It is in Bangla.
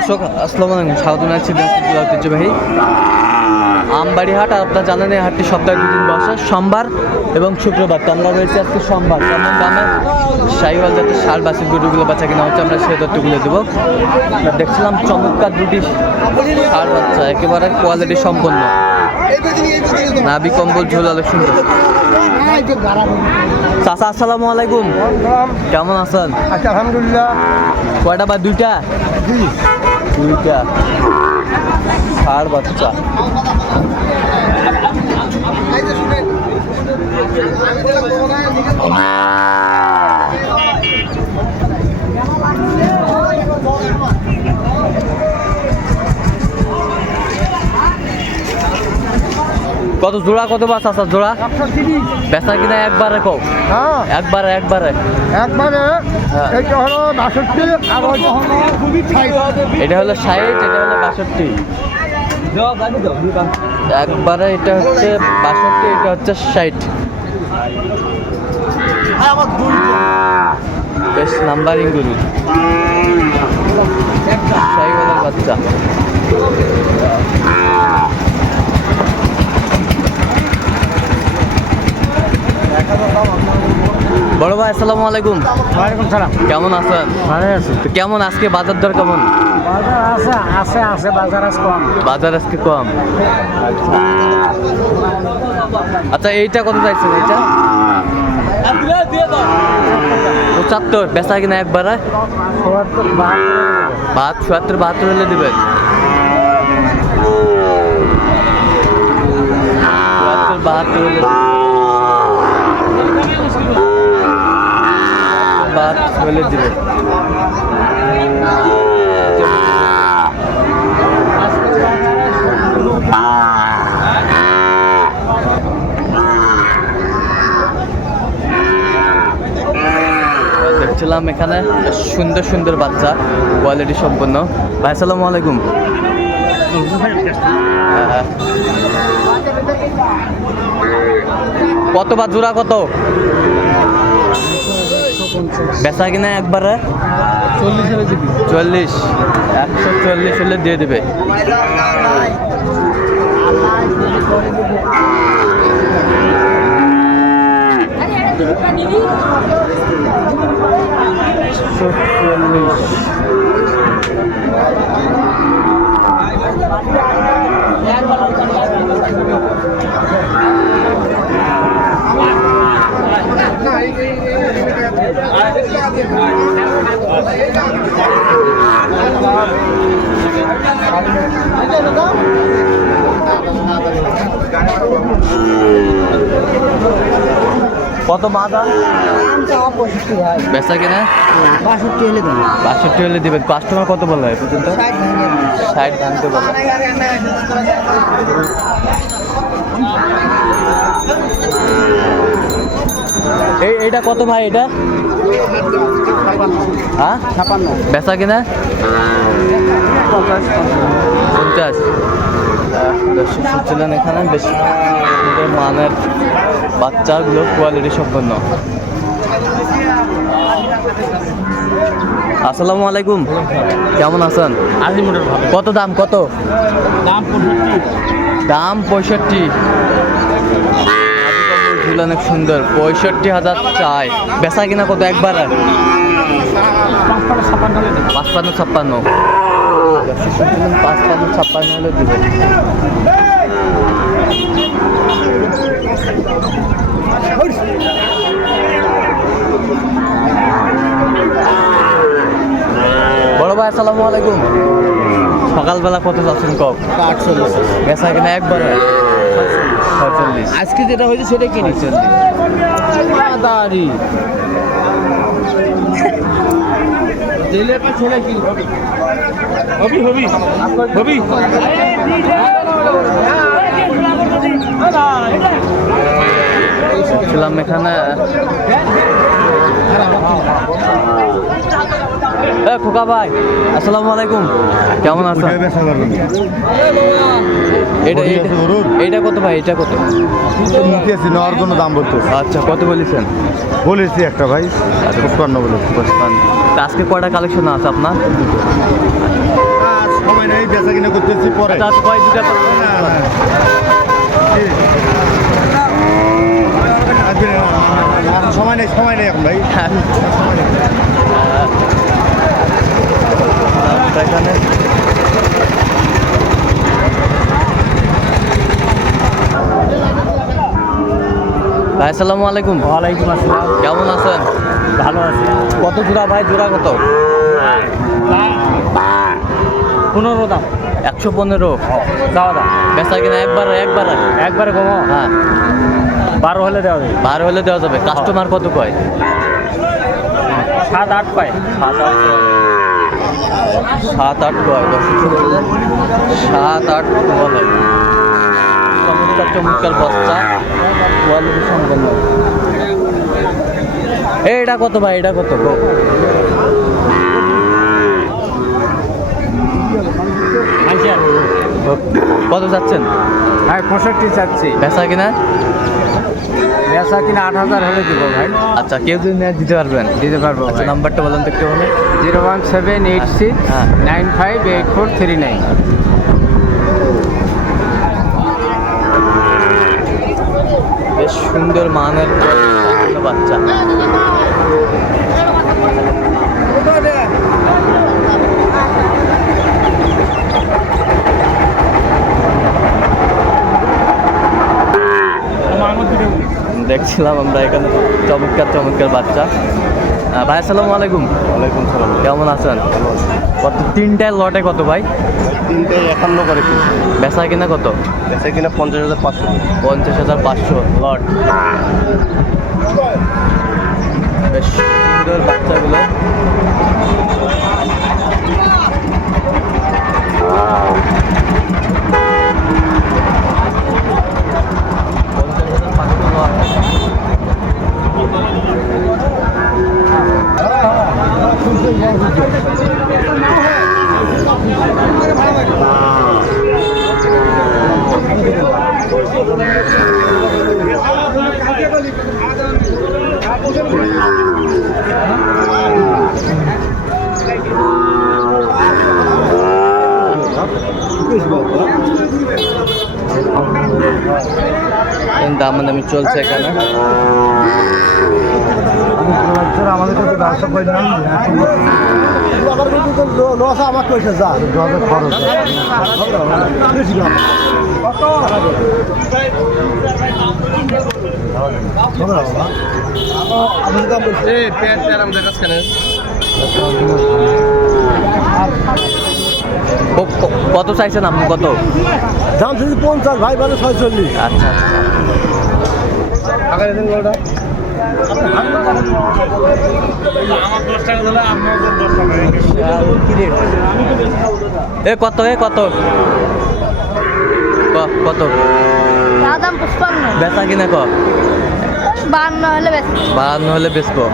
দর্শক আসসালামু আলাইকুম। স্বাগত জানাচ্ছি দিনাজপুর ঐতিহ্যবাহী। আমবাড়ি হাট আর আপনার জানেন এই হাটটি সপ্তাহে দুদিন বসে। সোমবার এবং শুক্রবার। তো আমরা রয়েছে আজকে সোমবার। কেমন দামে শাহিওয়াল জাতের সার বাসির গরুগুলো বাচ্চা কিনা হচ্ছে। আমরা সেই তথ্যগুলো দেবো। দেখছিলাম চমৎকার দুটি সার বাচ্চা। একেবারে কোয়ালিটি সম্পন্ন। নাবি কম্বল ঝোলালো সুন্দর। চাচা আসসালামু আলাইকুম। কেমন আছেন? আচ্ছা আলহামদুলিল্লাহ। কয়টা বা দুইটা? দুইটা ষাড় বাচ্চা। কত জোড়া কত বাস আছে জোড়া? বেচা কিনা একবারে কও হ্যাঁ। একবারে একবারে। একবারে হ্যাঁ। এইটা হলো বাষট্টি আর। এটা হলো ষাট এটা হলো বাষট্টি। একবারে এটা হচ্ছে বাষট্টি এটা হচ্ছে ষাট। বেশ নাম্বারিং গরু। বাচ্চা। বড় ভাই আসসালামু আলাইকুম। ওয়ালাইকুম সালাম। কেমন আছেন? ভালো আছি। তো কেমন আজকে বাজার দর কেমন? বাজার আছে আছে আছে বাজার আছে কম। বাজার আজকে কম। আচ্ছা এইটা কত চাইছেন এইটা? পঁচাত্তর বেচা কিনা একবারে? বাহাত্তর। বাহাত চুয়াত্তর বাহাত্তর হলে দেবেন। বাহাত্তর হলে হলে দিবেন দেখছিলাম এখানে সুন্দর সুন্দর বাচ্চা কোয়ালিটি সম্পন্ন। ভাই, আসসালামু আলাইকুম। কত বা জোড়া কত? বেচা কিনা একবারে? চল্লিশ। একশো চল্লিশ হলে দিয়ে দেবে। একশো চল্লিশ। কত মাদা বেচা কিনা? বাষট্টি হলে দেবো বাষট্টি হলে দিবেন। কাস্টমার কত বলে হয় পর্যন্ত? ষাট ভাঙতে এই, এইটা কত ভাই এটা? হ্যাঁ? পঞ্চাশ। এখানে, বেশ মানের বাচ্চাগুলো কোয়ালিটি সম্পন্ন। আসসালামু আলাইকুম। কেমন আছেন? কত দাম কত? দাম পঁয়ষট্টি। দাম পঁয়ষট্টি। ঝুল অনেক সুন্দর। পঁয়ষট্টি হাজার চাই। বেচা কিনা কত? একবার পাঁচপান্ন ছাপ্পান্ন। পাঁচপান্ন ছাপ্পান্ন হলে বড় ভাই আসসালামু আলাইকুম। সকালবেলা কত যাচ্ছেন কক আটচল্লিশ। বেচা কিনা একবার আজকে যেটা হয়েছে সেটা কিনেছে দাঁড়ি দিলে একটা ছেলে কি? হবি। হবি হবি। হবি। ছিলাম এখানে এ খোকা ভাই আসসালামু আলাইকুম। কেমন আছেন এটা এটা- কত ভাই এটা কত? নিতেছি নেওয়ার জন্য দাম বলতেছি। আচ্ছা কত বলেছেন? বলেছি একটা ভাই পঁচপান্ন বলেছি পঁচপান্ন। তা আজকে কয়টা কালেকশন আছে আপনার? সময় নেই বেচা কিনা করতেছি পরে। আচ্ছা আচ্ছা হ্যাঁ, হ্যাঁ। এখন সময় নেই সময় নেই এখন ভাই। এখানে। ভাই আসসালামু আলাইকুম। ওয়ালাইকুম আসসালাম। কেমন আছেন? ভালো আছি। কত জোড়া ভাই? জোড়া কত? পনেরো দাম। একশো পনেরো। দেওয়া দাম বেচা কিনা একবার একবার? একবারে কমো? হ্যাঁ। বারো হলে দেওয়া যাবে। বার হলে দেওয়া যাবে। কাস্টমার কত কয়? সাত আট পায়। সাত আট সাত আট কয় দর্শক শ্রোতা, সাত আট বলে। চমৎকার চমৎকার বস্তা কোয়ালিটি সম্পন্ন এটা কত ভাই? এটা কত? কত যাচ্ছেন ভাই পঁয়ষট্টি চাচ্ছি। বেচা কিনা? বেচা কিনা আট হাজার হলে দিব ভাই। আচ্ছা কেউ যদি নেয় দিতে পারবেন? দিতে পারব আচ্ছা নাম্বারটা বলেন তো একটু বলে zero one seven eight six হ্যাঁ। Nine five eight four three nine. বেশ সুন্দর মানের বাচ্চা। দেখছিলাম আমরা এখানে। চমৎকার চমৎকার বাচ্চা। ভাই আসসালামু আলাইকুম। ওয়ালাইকুম সালাম। কেমন আছেন? কত তিনটায় লটে কত ভাই? তিনটায় একান্ন করে বেচা কিনা কত? বেচা কিনা পঞ্চাশ হাজার পাঁচশো। পঞ্চাশ হাজার পাঁচশো লট বেশ সুন্দর বাচ্চাগুলো পঞ্চাশ হাজার পাঁচশো লট। দাম দামি চলছে এখানে। আমাদের কাছে ব্যবসা করে না আমার লস আমার পয়সা যা খরচ বেশি দাম ক- ক- কত? চাইছেন আপনি কত দাম শুধু পঞ্চাশ ভাই বলে ছয়চল্লিশ। আচ্ছা। এ কত এ কত? ক- কত? দাম পুষ্পান্ন বেচা কিনা ক? বান্ন হলে বেশি বাহান্ন হলে বেচবো।